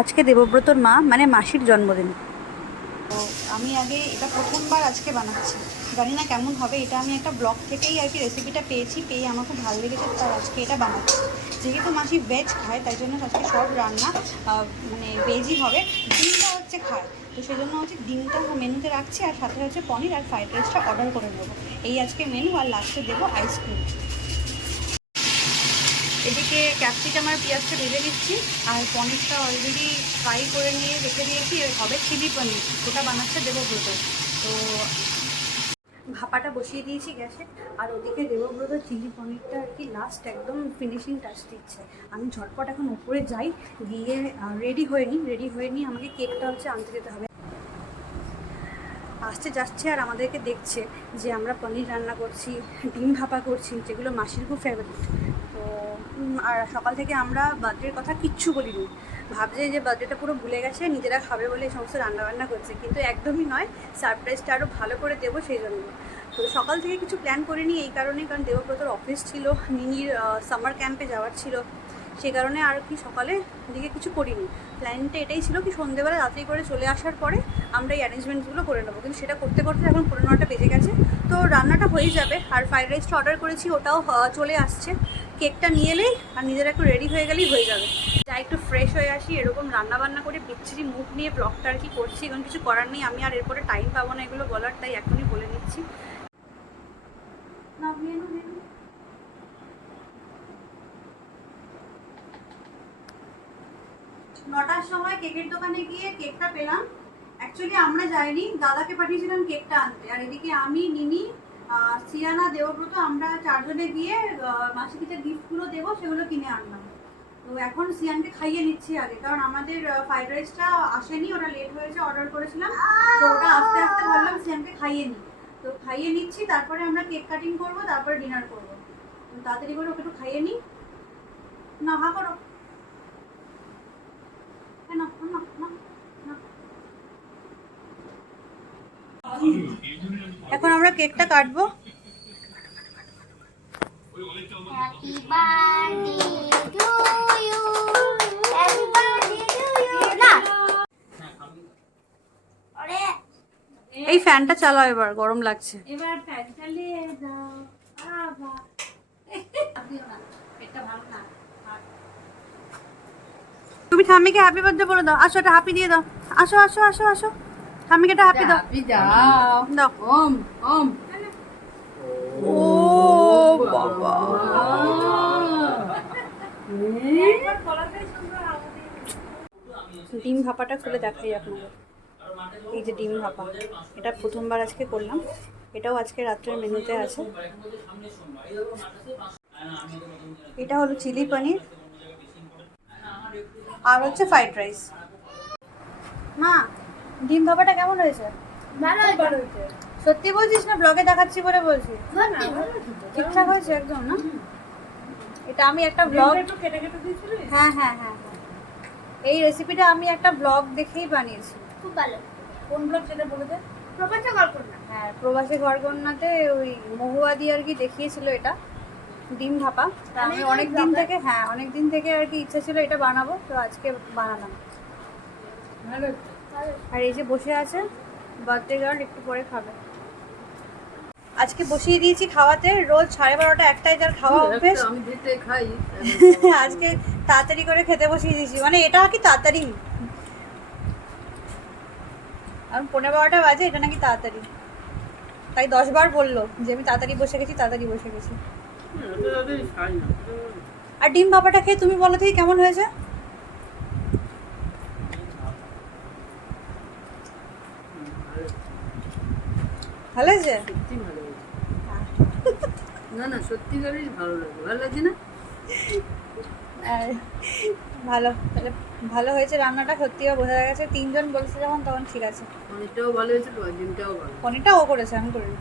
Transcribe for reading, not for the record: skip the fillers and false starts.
আজকে দেবব্রতর মা মানে মাসির জন্মদিন। তো আমি আগে এটা প্রথমবার আজকে বানাচ্ছি, জানি না কেমন হবে। এটা আমি একটা ব্লগ থেকেই আর কি রেসিপিটা পেয়ে আমার খুব ভালো লেগেছে, তাই আজকে এটা বানাচ্ছি। যেহেতু মাসি ভেজ খায় তাই জন্য আজকে সব রান্না মানে ভেজই হবে। ডিমটা হচ্ছে খায়, তো সেই জন্য হচ্ছে ডিমটা মেনুতে রাখছি, আর সাথে হচ্ছে পনির আর ফ্রাইড রাইসটা অর্ডার করে নেবো। এই আজকে মেনু, আর লাস্টে দেবো আইসক্রিম। এদিকে ক্যাপসিকাম আর পেঁয়াজটা ভেজে নিচ্ছি, আর পনিরটা অলরেডি ফ্রাই করে নিয়ে রেখে দিয়েছি। হবে চিলি পনির, ওটা বানাচ্ছে দেবব্রত। তো ভাপাটা বসিয়ে দিয়েছি গ্যাসে, আর ওদিকে দেবব্রত চিলি পনিরটা আর কি লাস্ট একদম ফিনিশিং টাচ দিচ্ছে। আমি ঝটপট এখন উপরে যাই, গিয়ে রেডি হয়ে নিই আমাকে কেকটা হচ্ছে আনতে যেতে হবে। আসতে যাচ্ছে আর আমাদেরকে দেখছে যে আমরা পনির রান্না করছি, ডিম ভাপা করছি, যেগুলো মাসির খুব ফেভারিট। তো আর সকাল থেকে আমরা বার্থডের কথা কিচ্ছু বলিনি, ভাবছে যে বার্থডেটা পুরো ভুলে গেছে, নিজেরা খাবে বলে এই সমস্ত রান্নাবান্না করছে, কিন্তু একদমই নয়, সারপ্রাইজটা আরও ভালো করে দেবো সেই জন্য। তো সকাল থেকে কিছু প্ল্যান করিনি এই কারণে, কারণ দেবব্রতর অফিস ছিল, নিনির সামার ক্যাম্পে যাওয়ার ছিল, সে কারণে আর কি সকালে দিকে কিছু করিনি। প্ল্যানটা এটাই ছিল কি সন্ধ্যেবেলা রাত্রি করে চলে আসার পরে আমরা এই অ্যারেঞ্জমেন্টসগুলো করে নেবো, কিন্তু সেটা করতে করতে এখন 9:30 বেজে গেছে। তো রান্নাটা হয়ে যাবে, আর ফ্রাইড রাইসটা অর্ডার করেছি, ওটাও চলে আসছে। কেকটা নিয়ে এলেই আর নিজেরা একটু রেডি হয়ে গেলেই হয়ে যাবে। যাই একটু ফ্রেশ হয়ে আসি, এরকম রান্নাবান্না করে বিচ্ছিরি মুখ নিয়ে ব্লগটা আর কি করছি, এখন কিছু করার নেই, আমি আর এরপরে টাইম পাবো না এগুলো বলার, তাই এখনই বলে নিচ্ছি। না 9টার সময় কেকের দোকানে গিয়ে কেকটা পেলাম। অ্যাকচুয়ালি আমরা যাইনি, দাদাকে পাঠিয়েছিলাম কেকটা আনতে, আর এদিকে আমি, নিনি, সিয়ানা, দেবব্রত আমরা 4 জনে গিয়ে মাসিকে যে গিফটগুলো দেবো সেগুলো কিনে আনলাম। তো এখন সিয়ানকে খাইয়ে নিচ্ছি আগে, কারণ আমাদের ফ্রাইড রাইসটা আসেনি, ওটা লেট হয়েছে, অর্ডার করেছিলাম। তো ওটা আস্তে আস্তে ভাবলাম সিয়ানকে খাইয়ে নিই, তো খাইয়ে নিচ্ছি, তারপরে আমরা কেক কাটিং করবো, তারপরে ডিনার করবো। তাড়াতাড়ি করে ওকে একটু খাইয়ে নিই। না হা করো, এখন আমরা কেকটা কাটবো। এই ফ্যানটা চালাও, এবার গরম লাগছে। এবার ফ্যান চালিয়ে দাও। তুমি ঠাম্মিকে হ্যাপি বার্থডে বলে দাও, আসো এটা হ্যাপি দিয়ে দাও, আসো আসো আসো আসো, ঠাম্মিকে এটা হ্যাপি দাও, দাও ওম ওম। ও বাবা, ডিম ভাপাটা খুলে দেখাই আপনাদের। এই যে ডিম ভাপা, এটা প্রথমবার আজকে করলাম, এটাও আজকে রাত্রের মেনুতে আছে। এটা হলো চিলি পনির, আর হচ্ছে ফ্রাইড রাইস। মা, ডিম ভাপাটা কেমন হয়েছে? সত্যি বলছিস না ব্লগে দেখাচ্ছি বলে বলছিস? ঠিকঠাক হয়েছে একদম না? এটা আমি একটা ব্লগ, হ্যাঁ হ্যাঁ হ্যাঁ, এই রেসিপিটা আমি একটা ব্লগ দেখেই বানিয়েছি। খুব ভালো। কোন ব্লগ সেটা বলে দে। প্রবাসী ঘরকন্যা। হ্যাঁ, প্রবাসী ঘরকন্যাতে ওই মহুয়া দি আর কি দেখিয়েছিল এটা ডিম ভাপা। তা আমি অনেক দিন থেকে আর কি ইচ্ছা ছিল এটা বানাবো, তো আজকে বানালাম। আর এই যে বসে আছে বার্থডে গার্ল, একটু পরে খাবে। আজকে বসিয়ে দিয়েছি খাওয়াতে, রোজ 12:30 1টায় যার খাওয়া অভ্যেস, আজকে তাড়াতাড়ি করে খেতে বসিয়ে দিয়েছি, মানে এটা কি তাড়াতাড়ি, আর 12:15 বাজে, এটা নাকি তাড়াতাড়ি, তাই 10 বার বললো যে আমি তাড়াতাড়ি বসে গেছি। আর ডিম ভাপাটা খেয়ে তুমি বলো থেকে কেমন হয়েছে? ভালো হয়েছে? না সত্যিকারই ভালো লাগছে না? ভালো, তাহলে ভালো হয়েছে রান্নাটা, সত্যিও বোঝা গেছে। 3 জন বলছে যখন, তখন ঠিক আছে। পনিরটাও ভালো হয়েছে, ডিমটাও ভালো। পনিরটা ও করেছে, আমি করিনি।